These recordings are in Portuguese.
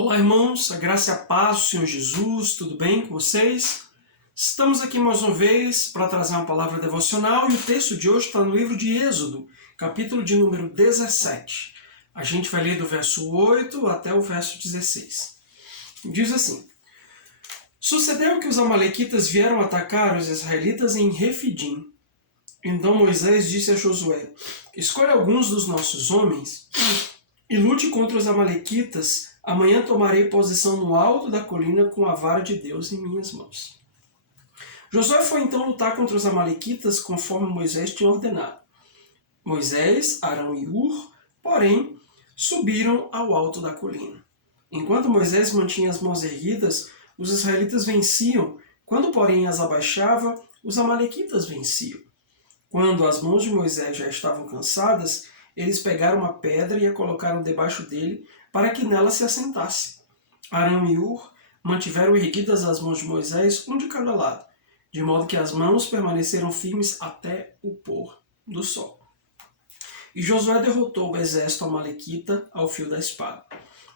Olá, irmãos, a graça e a paz do Senhor Jesus, tudo bem com vocês? Estamos aqui mais uma vez para trazer uma palavra devocional e o texto de hoje está no livro de Êxodo, capítulo de número 17. A gente vai ler do verso 8 até o verso 16. Diz assim: Sucedeu que os amalequitas vieram atacar os israelitas em Refidim. Então Moisés disse a Josué: Escolha alguns dos nossos homens e lute contra os amalequitas. Amanhã tomarei posição no alto da colina com a vara de Deus em minhas mãos. Josué foi então lutar contra os amalequitas conforme Moisés tinha ordenado. Moisés, Arão e Hur, porém, subiram ao alto da colina. Enquanto Moisés mantinha as mãos erguidas, os israelitas venciam. Quando, porém, as abaixava, os amalequitas venciam. Quando as mãos de Moisés já estavam cansadas, eles pegaram uma pedra e a colocaram debaixo dele para que nela se assentasse. Arão e Hur mantiveram erguidas as mãos de Moisés, um de cada lado, de modo que as mãos permaneceram firmes até o pôr do sol. E Josué derrotou o exército amalequita ao fio da espada.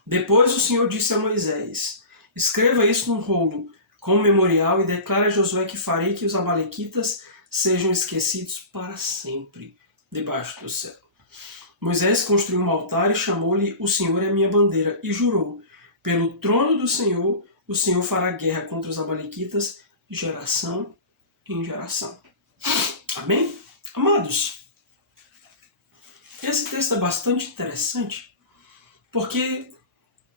Depois o Senhor disse a Moisés: Escreva isso num rolo, como memorial, e declare a Josué que farei que os amalequitas sejam esquecidos para sempre debaixo do céu. Moisés construiu um altar e chamou-lhe O Senhor é minha bandeira, e jurou: Pelo trono do Senhor, o Senhor fará guerra contra os amalequitas de geração em geração. Amém? Amados, esse texto é bastante interessante porque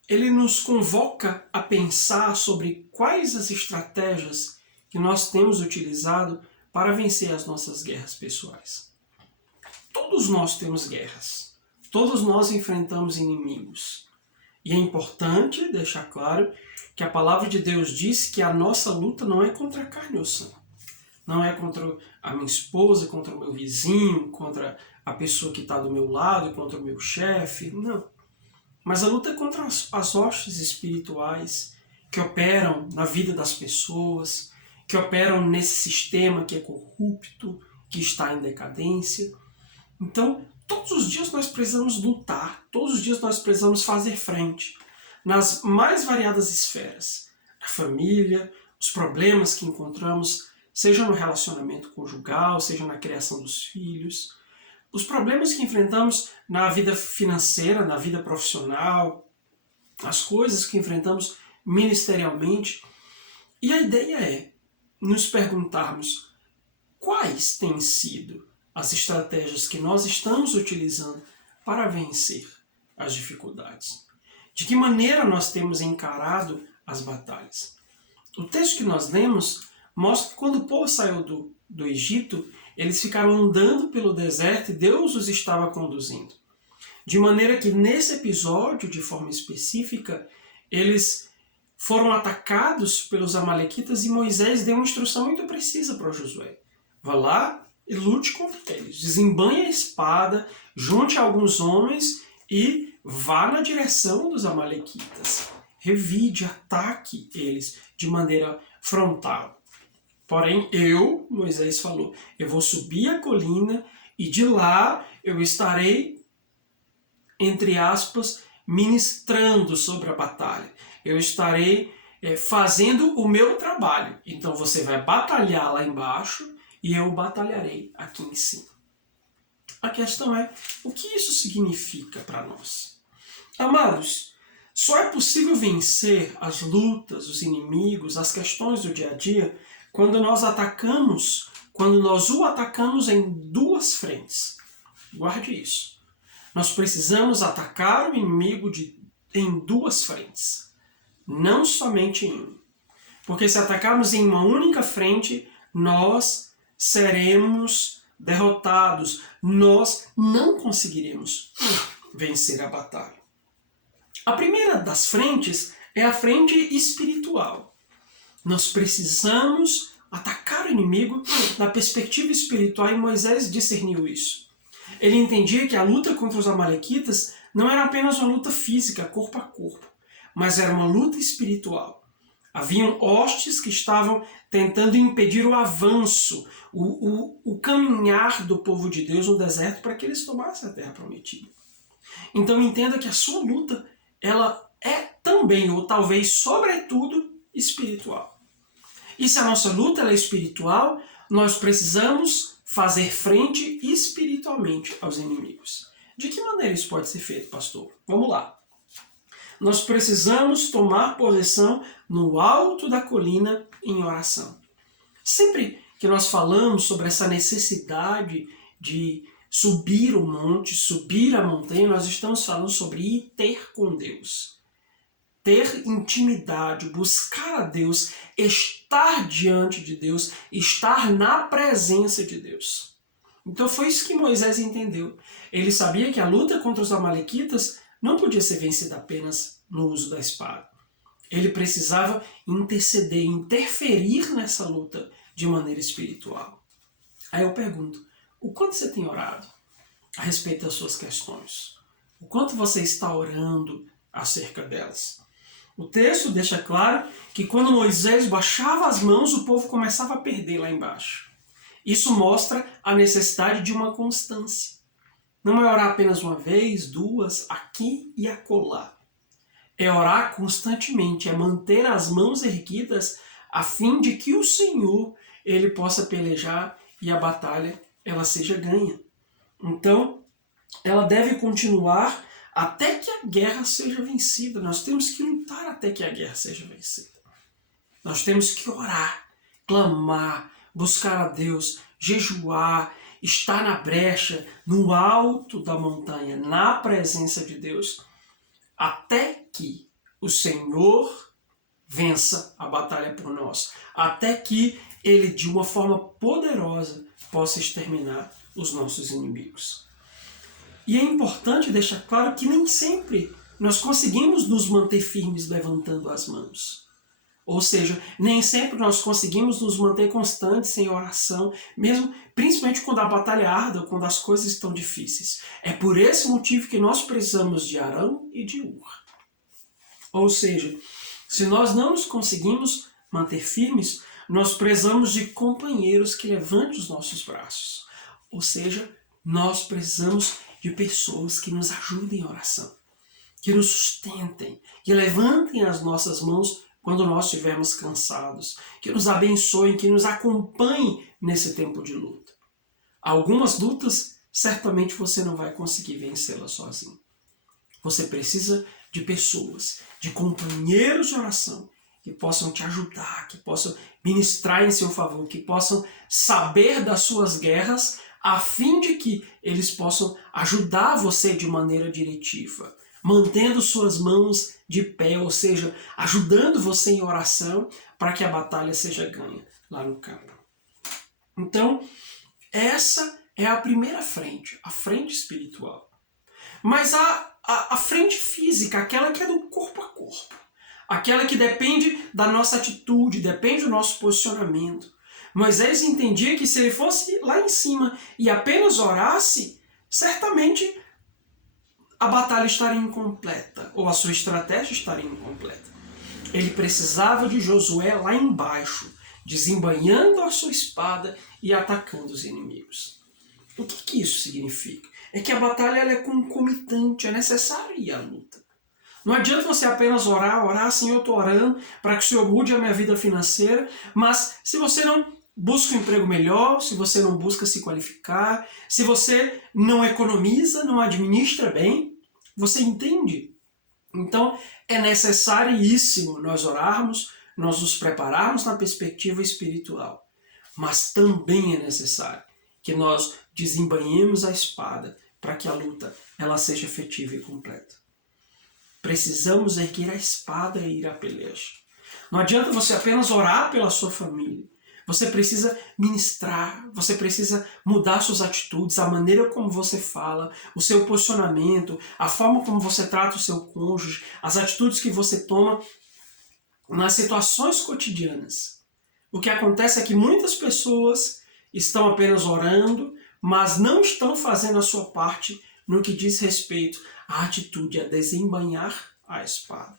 ele nos convoca a pensar sobre quais as estratégias que nós temos utilizado para vencer as nossas guerras pessoais. Todos nós temos guerras, todos nós enfrentamos inimigos. E é importante deixar claro que a palavra de Deus diz que a nossa luta não é contra a carne ou sangue. Não é contra a minha esposa, contra o meu vizinho, contra a pessoa que está do meu lado, contra o meu chefe, não. Mas a luta é contra as hostes espirituais que operam na vida das pessoas, que operam nesse sistema que é corrupto, que está em decadência. Então, todos os dias nós precisamos lutar, todos os dias nós precisamos fazer frente, nas mais variadas esferas. Na família, os problemas que encontramos, seja no relacionamento conjugal, seja na criação dos filhos, os problemas que enfrentamos na vida financeira, na vida profissional, as coisas que enfrentamos ministerialmente. E a ideia é nos perguntarmos quais têm sido as estratégias que nós estamos utilizando para vencer as dificuldades. De que maneira nós temos encarado as batalhas. O texto que nós lemos mostra que quando o povo saiu do Egito, eles ficaram andando pelo deserto e Deus os estava conduzindo. De maneira que nesse episódio, de forma específica, eles foram atacados pelos amalequitas e Moisés deu uma instrução muito precisa para Josué. Vá lá e lute contra eles. Desembanhe a espada, junte alguns homens e vá na direção dos amalequitas. Revide, ataque eles de maneira frontal. Porém, Moisés falou, eu vou subir a colina e de lá eu estarei, entre aspas, ministrando sobre a batalha. Eu estarei fazendo o meu trabalho. Então você vai batalhar lá embaixo e eu batalharei aqui em cima. A questão é, o que isso significa para nós? Amados, só é possível vencer as lutas, os inimigos, as questões do dia a dia, quando nós o atacamos em duas frentes. Guarde isso. Nós precisamos atacar o inimigo em duas frentes, não somente em uma. Porque se atacarmos em uma única frente, nós seremos derrotados, nós não conseguiremos vencer a batalha. A primeira das frentes é a frente espiritual. Nós precisamos atacar o inimigo na perspectiva espiritual e Moisés discerniu isso. Ele entendia que a luta contra os amalequitas não era apenas uma luta física, corpo a corpo, mas era uma luta espiritual. Haviam hostes que estavam tentando impedir o avanço, o caminhar do povo de Deus no deserto para que eles tomassem a terra prometida. Então entenda que a sua luta ela é também também, ou talvez sobretudo, espiritual. E se a nossa luta é espiritual, nós precisamos fazer frente espiritualmente aos inimigos. De que maneira isso pode ser feito, pastor? Vamos lá. Nós precisamos tomar posição no alto da colina em oração. Sempre que nós falamos sobre essa necessidade de subir o monte, subir a montanha, nós estamos falando sobre ir ter com Deus. Ter intimidade, buscar a Deus, estar diante de Deus, estar na presença de Deus. Então foi isso que Moisés entendeu. Ele sabia que a luta contra os amalequitas não podia ser vencida apenas no uso da espada. Ele precisava interceder, interferir nessa luta de maneira espiritual. Aí eu pergunto, o quanto você tem orado a respeito das suas questões? O quanto você está orando acerca delas? O texto deixa claro que quando Moisés baixava as mãos, o povo começava a perder lá embaixo. Isso mostra a necessidade de uma constância. Não é orar apenas uma vez, duas, aqui e acolá. É orar constantemente, é manter as mãos erguidas a fim de que o Senhor ele possa pelejar e a batalha ela seja ganha. Então, ela deve continuar até que a guerra seja vencida. Nós temos que lutar até que a guerra seja vencida. Nós temos que orar, clamar, buscar a Deus, jejuar, estar na brecha, no alto da montanha, na presença de Deus, até que o Senhor vença a batalha por nós, até que Ele, de uma forma poderosa, possa exterminar os nossos inimigos. E é importante deixar claro que nem sempre nós conseguimos nos manter firmes levantando as mãos. Ou seja, nem sempre nós conseguimos nos manter constantes em oração, mesmo, principalmente quando a batalha arda ou quando as coisas estão difíceis. É por esse motivo que nós precisamos de Arão e de Ur. Ou seja, se nós não nos conseguimos manter firmes, nós precisamos de companheiros que levantem os nossos braços. Ou seja, nós precisamos de pessoas que nos ajudem em oração, que nos sustentem, que levantem as nossas mãos quando nós estivermos cansados, que nos abençoem, que nos acompanhem nesse tempo de luta. Algumas lutas, certamente você não vai conseguir vencê-las sozinho. Você precisa de pessoas, de companheiros de oração, que possam te ajudar, que possam ministrar em seu favor, que possam saber das suas guerras, a fim de que eles possam ajudar você de maneira diretiva, mantendo suas mãos de pé, ou seja, ajudando você em oração para que a batalha seja ganha lá no campo. Então, essa é a primeira frente, a frente espiritual. Mas a frente física, aquela que é do corpo a corpo, aquela que depende da nossa atitude, depende do nosso posicionamento. Moisés entendia que se ele fosse lá em cima e apenas orasse, certamente a batalha estaria incompleta, ou a sua estratégia estaria incompleta. Ele precisava de Josué lá embaixo, desembainhando a sua espada e atacando os inimigos. O que isso significa? É que a batalha ela é concomitante, é necessária ir à luta. Não adianta você apenas orar, Senhor, eu estou orando para que o Senhor mude a minha vida financeira, mas se você não busca um emprego melhor, se você não busca se qualificar, se você não economiza, não administra bem, você entende? Então é necessaríssimo nós orarmos, nós nos prepararmos na perspectiva espiritual, mas também é necessário que nós desembainhemos a espada para que a luta ela seja efetiva e completa. Precisamos erguer a espada e ir à peleja. Não adianta você apenas orar pela sua família. Você precisa ministrar, você precisa mudar suas atitudes, a maneira como você fala, o seu posicionamento, a forma como você trata o seu cônjuge, as atitudes que você toma nas situações cotidianas. O que acontece é que muitas pessoas estão apenas orando, mas não estão fazendo a sua parte no que diz respeito à atitude, a desembainhar a espada.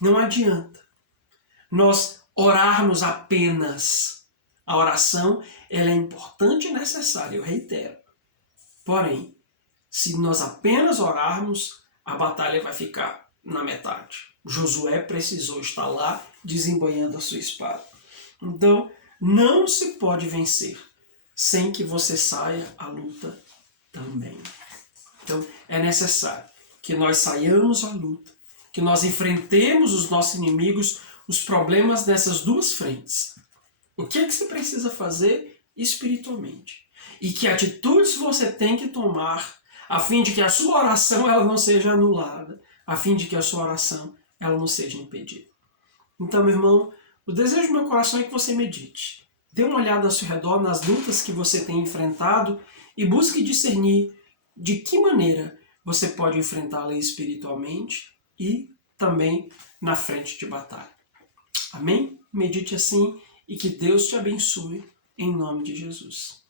Não adianta nós orarmos apenas. A oração ela é importante e necessária, eu reitero. Porém, se nós apenas orarmos, a batalha vai ficar na metade. Josué precisou estar lá desembanhando a sua espada. Então, não se pode vencer sem que você saia à luta também. Então, é necessário que nós saiamos à luta, que nós enfrentemos os nossos inimigos, os problemas nessas duas frentes. O que é que você precisa fazer espiritualmente? E que atitudes você tem que tomar a fim de que a sua oração ela não seja anulada, a fim de que a sua oração ela não seja impedida. Então, meu irmão, o desejo do meu coração é que você medite. Dê uma olhada ao seu redor nas lutas que você tem enfrentado e busque discernir de que maneira você pode enfrentá-la espiritualmente e também na frente de batalha. Amém? Medite assim e que Deus te abençoe em nome de Jesus.